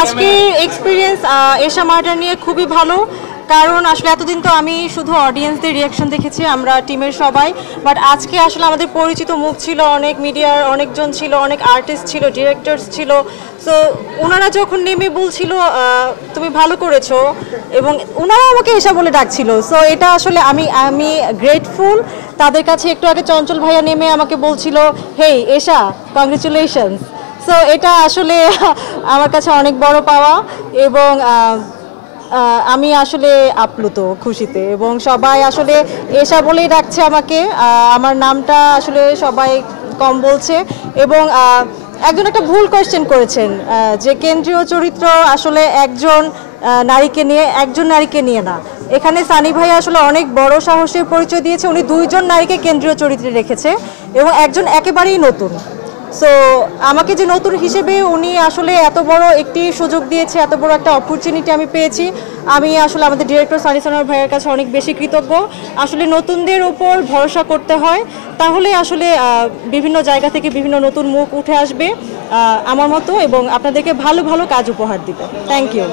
আজকে এক্সপিরিয়েন্স এশা মার্টার নিয়ে খুবই ভালো, কারণ আসলে এতদিন তো আমি শুধু অডিয়েন্সদের রিয়াকশন দেখেছি, আমরা টিমের সবাই। বাট আজকে আসলে আমাদের পরিচিত মুখ ছিল, অনেক মিডিয়ার অনেকজন ছিল, অনেক আর্টিস্ট ছিল, ডিরেক্টরস ছিল। সো ওনারা যখন নেমে বলছিল তুমি ভালো করেছো, এবং ওনারা আমাকে এশা বলে ডাকছিল। সো এটা আসলে আমি গ্রেটফুল তাদের কাছে। একটু আগে চঞ্চল ভাইয়া নেমে আমাকে বলছিল হেই এশা কংগ্রেচুলেশনস। সো এটা আসলে আমার কাছে অনেক বড় পাওয়া, এবং আমি আসলে আপ্লুত খুশিতে, এবং সবাই আসলে এশা বলেই ডাকছে আমাকে। আমার নামটা আসলে সবাই কম বলছে, এবং একজন একটা ভুল কোয়েশ্চেন করেছেন যে কেন্দ্রীয় চরিত্র আসলে একজন নারীকে নিয়ে না। এখানে সানি ভাই আসলে অনেক বড় সাহসের পরিচয় দিয়েছে, উনি দুইজন নারীকে কেন্দ্রীয় চরিত্রে রেখেছে এবং একজন একেবারেই নতুন। সো আমাকে যে নতুন হিসেবে উনি আসলে এত বড় একটি সুযোগ দিয়েছে, এত বড় একটা অপরচুনিটি আমি পেয়েছি। আমি আসলে আমাদের ডিরেক্টর সানি সানোয়ার ভাইয়ের কাছে অনেক বেশি কৃতজ্ঞ। আসলে নতুনদের উপর ভরসা করতে হয়, তাহলে আসলে বিভিন্ন জায়গা থেকে বিভিন্ন নতুন মুখ উঠে আসবে আমার মতো, এবং আপনাদেরকে ভালো ভালো কাজ উপহার দিবে। Thank you.